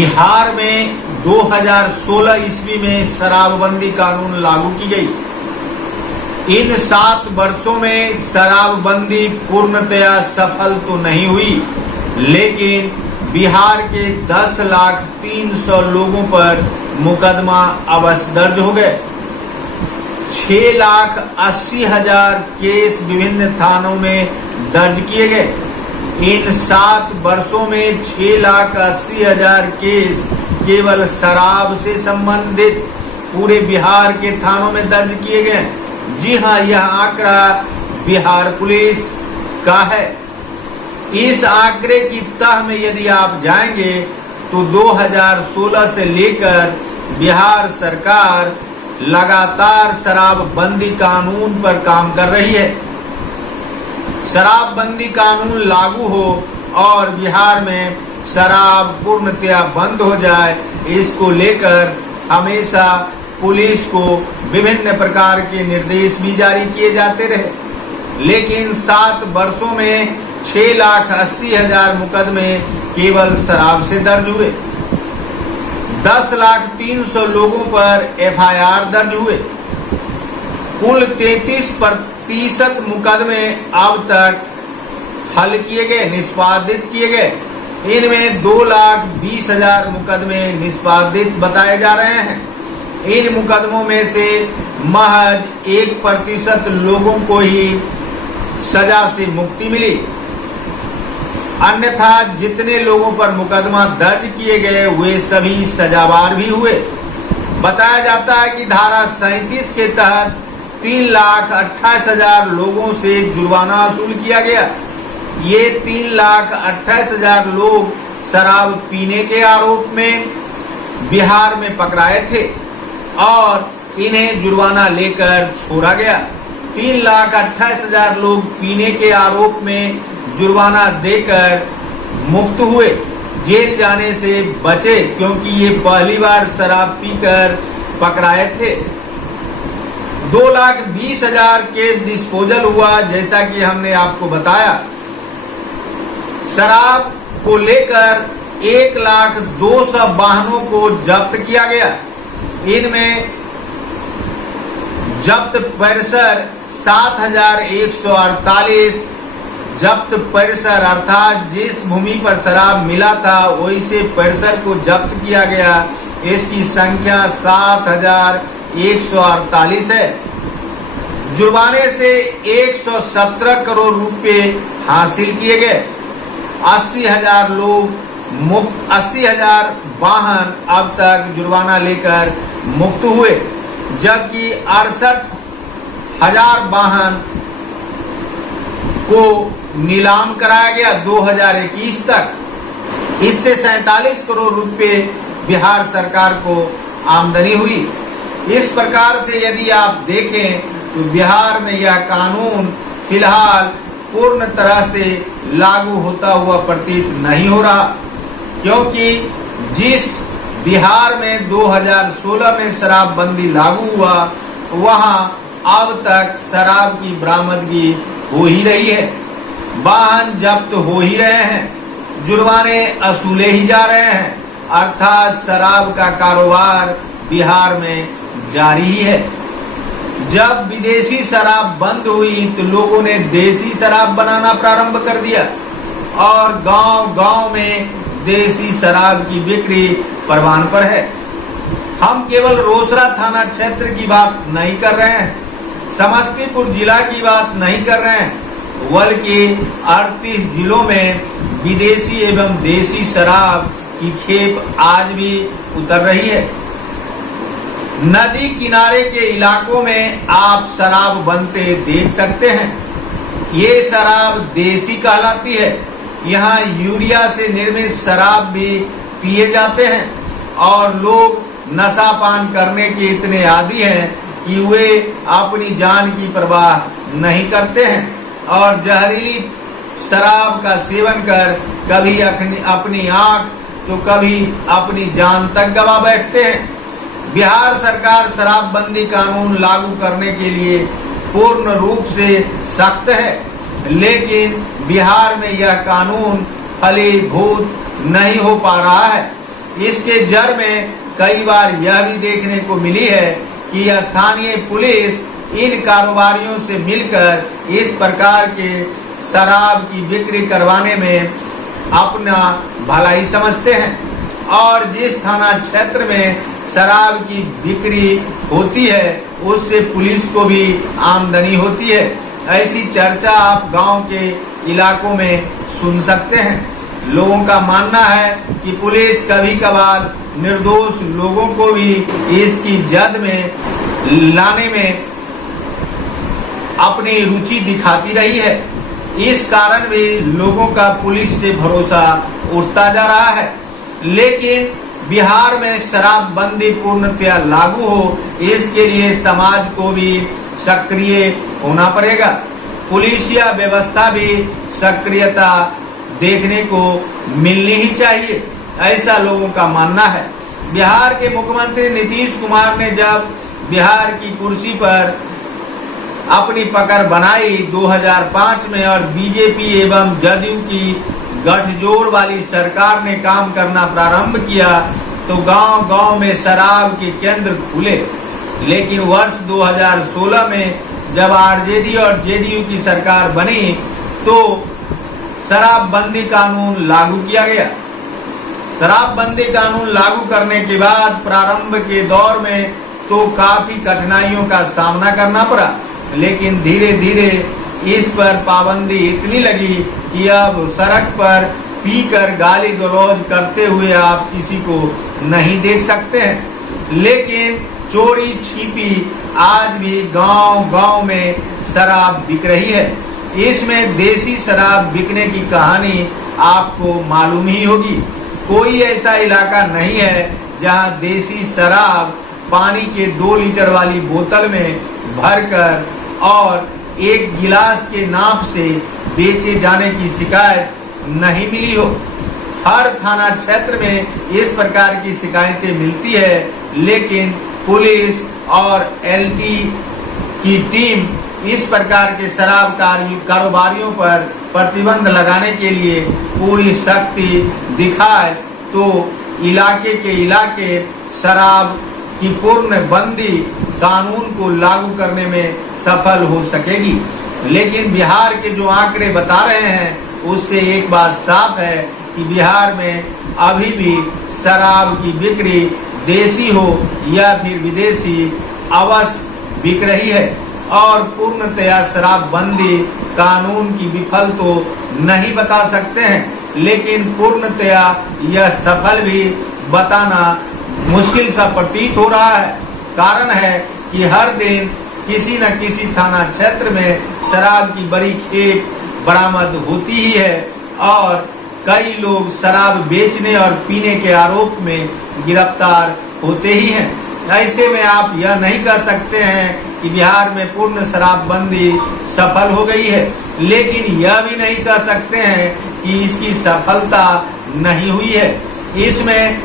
बिहार में 2016 ईस्वी में शराबबंदी कानून लागू की गई। इन 7 वर्षों में शराबबंदी पूर्णतया सफल तो नहीं हुई, लेकिन बिहार के 10,03,000 लोगों पर मुकदमा अवश्य दर्ज हो गए। 6,80,000 केस विभिन्न थानों में दर्ज किए गए। इन 7 वर्षों में 6,80,000 केस केवल शराब से संबंधित पूरे बिहार के थानों में दर्ज किए गए। जी हाँ, यह आंकड़ा बिहार पुलिस का है। इस आंकड़े की तह में यदि आप जाएंगे तो 2016 से लेकर बिहार सरकार लगातार शराबबंदी कानून पर काम कर रही है। शराबबंदी कानून लागू हो और बिहार में शराब पूर्णतया बंद हो जाए, इसको लेकर हमेशा पुलिस को विभिन्न प्रकार के निर्देश भी जारी किए जाते रहे, लेकिन 7 वर्षों में 6,80,000 मुकदमे केवल शराब से दर्ज हुए। 10,03,000 लोगों पर FIR दर्ज हुए। कुल 33% मुकदमे अब तक हल किए गए, निष्पादित किए गए। इनमें 2,20,000 मुकदमे निष्पादित बताए जा रहे हैं। इन मुकदमों में से महज 1% लोगों को ही सजा से मुक्ति मिली, अन्यथा जितने लोगों पर मुकदमा दर्ज किए गए वे सभी सजावार भी हुए। बताया जाता है कि धारा 37 के तहत 3,28,000 लोगों से जुर्माना वसूल किया गया। ये 3,28,000 लोग शराब पीने के आरोप में बिहार में पकड़ाए थे और इन्हें जुर्माना लेकर छोड़ा गया। 3,28,000 लोग पीने के आरोप में जुर्माना देकर मुक्त हुए, जेल जाने से बचे, क्योंकि ये पहली बार शराब पीकर पकड़ाए थे। 2,20,000 केस डिस्पोजल हुआ, जैसा कि हमने आपको बताया। शराब को लेकर 1,02,000 वाहनों को जब्त किया गया। इनमें जब्त परिसर 7,148, जब्त परिसर अर्थात जिस भूमि पर शराब मिला था वैसे परिसर को जब्त किया गया। इसकी संख्या 7,148 है। जुर्माने से 117 करोड़ रुपए हासिल किए गए। 80,000 लोग मुक्त, 80,000 वाहन अब तक जुर्माना लेकर मुक्त हुए, जबकि 68,000 वाहन को नीलाम कराया गया 2021 तक। इससे 47 करोड़ रुपए बिहार सरकार को आमदनी हुई। इस प्रकार से यदि आप देखें तो बिहार में यह कानून फिलहाल पूर्ण तरह से लागू होता हुआ प्रतीत नहीं हो रहा, क्योंकि जिस बिहार में 2016 में शराबबंदी लागू हुआ वहां अब तक शराब की बरामदगी हो ही रही है, वाहन जब्त हो ही रहे हैं, जुर्माने वसूले ही जा रहे हैं, अर्थात शराब का कारोबार बिहार में जारी ही है। जब विदेशी शराब बंद हुई तो लोगों ने देसी शराब बनाना प्रारंभ कर दिया और गांव-गांव में देसी शराब की बिक्री परवान पर है। हम केवल रोसड़ा थाना क्षेत्र की बात नहीं कर रहे हैं, समस्तीपुर जिला की बात नहीं कर रहे हैं, बल्कि 38 जिलों में विदेशी एवं देसी शराब की खेप आज भी उतर रही है। नदी किनारे के इलाकों में आप शराब बनते देख सकते हैं। ये शराब देसी कहलाती है। यहाँ यूरिया से निर्मित शराब भी पिए जाते हैं और लोग नशापान करने के इतने आदी हैं कि वे अपनी जान की परवाह नहीं करते हैं और जहरीली शराब का सेवन कर कभी अपनी आंख तो कभी अपनी जान तक गवा बैठते हैं। बिहार सरकार शराबबंदी कानून लागू करने के लिए पूर्ण रूप से सख्त है, लेकिन बिहार में यह कानून फलीभूत नहीं हो पा रहा है। इसके जड़ में कई बार यह भी देखने को मिली है कि स्थानीय पुलिस इन कारोबारियों से मिलकर इस प्रकार के शराब की बिक्री करवाने में अपना भलाई समझते हैं और जिस थाना क्षेत्र में शराब की बिक्री होती है उससे पुलिस को भी आमदनी होती है। ऐसी चर्चा आप गांव के इलाकों में सुन सकते हैं। लोगों का मानना है कि पुलिस कभी कभार निर्दोष लोगों को भी इसकी जद में लाने में अपनी रुचि दिखाती रही है। इस कारण भी लोगों का पुलिस से भरोसा उठता जा रहा है। लेकिन बिहार में शराबबंदी पूर्णतया लागू हो, इसके लिए समाज को भी सक्रिय होना पड़ेगा। पुलिसिया व्यवस्था भी सक्रियता देखने को मिलनी ही चाहिए, ऐसा लोगों का मानना है। बिहार के मुख्यमंत्री नीतीश कुमार ने जब बिहार की कुर्सी पर अपनी पकड़ बनाई 2005 में और बीजेपी एवं जदयू की गठजोड़ वाली सरकार ने काम करना प्रारंभ किया तो गांव-गांव में शराब के केंद्र खुले। लेकिन वर्ष 2016 में जब आरजेडी और जेडीयू की सरकार बनी तो शराबबंदी कानून लागू किया गया। शराबबंदी कानून लागू करने के बाद प्रारंभ के दौर में तो काफी कठिनाइयों का सामना करना पड़ा, लेकिन धीरे धीरे इस पर पाबंदी इतनी लगी कि अब सड़क पर पीकर गाली गलौज करते हुए आप किसी को नहीं देख सकते हैं। लेकिन चोरी छिपी आज भी गांव-गांव में शराब बिक रही है। इसमें देसी शराब बिकने की कहानी आपको मालूम ही होगी। कोई ऐसा इलाका नहीं है जहां देसी शराब पानी के 2 लीटर वाली बोतल में भरकर और 1 गिलास के नाप से बेचे जाने की शिकायत नहीं मिली हो। हर थाना क्षेत्र में इस प्रकार की शिकायतें मिलती है, लेकिन पुलिस और एलटी की टीम इस प्रकार के शराब कारोबारियों पर प्रतिबंध लगाने के लिए पूरी शक्ति दिखाए तो इलाके शराब की पूर्ण बंदी कानून को लागू करने में सफल हो सकेगी। लेकिन बिहार के जो आंकड़े बता रहे हैं उससे एक बात साफ है कि बिहार में अभी भी शराब की बिक्री देसी हो या फिर विदेशी अवश्य बिक रही है और पूर्णतया शराबबंदी कानून की विफल तो नहीं बता सकते हैं, लेकिन पूर्णतया यह सफल भी बताना मुश्किल सा प्रतीत हो रहा है। कारण है कि हर दिन किसी न किसी थाना क्षेत्र में शराब की बड़ी खेप बरामद होती ही है और कई लोग शराब बेचने और पीने के आरोप में गिरफ्तार होते ही हैं। ऐसे में आप यह नहीं कह सकते हैं कि बिहार में पूर्ण शराबबंदी सफल हो गई है, लेकिन यह भी नहीं कह सकते हैं कि इसकी सफलता नहीं हुई है। इसमें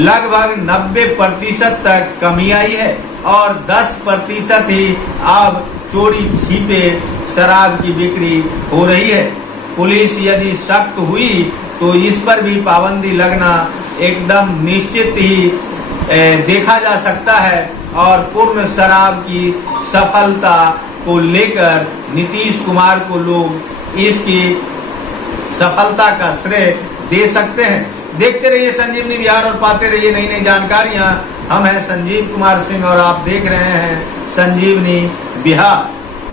लगभग 90% तक कमी आई है और 10% ही अब चोरी छिपे शराब की बिक्री हो रही है। पुलिस यदि सख्त हुई तो इस पर भी पाबंदी लगना एकदम निश्चित ही देखा जा सकता है और पूर्ण शराब की सफलता को लेकर नीतीश कुमार को लोग इसकी सफलता का श्रेय दे सकते हैं। देखते रहिए संजीवनी बिहार और पाते रहिए नई नई जानकारियां। हम हैं संजीव कुमार सिंह और आप देख रहे हैं संजीवनी बिहार।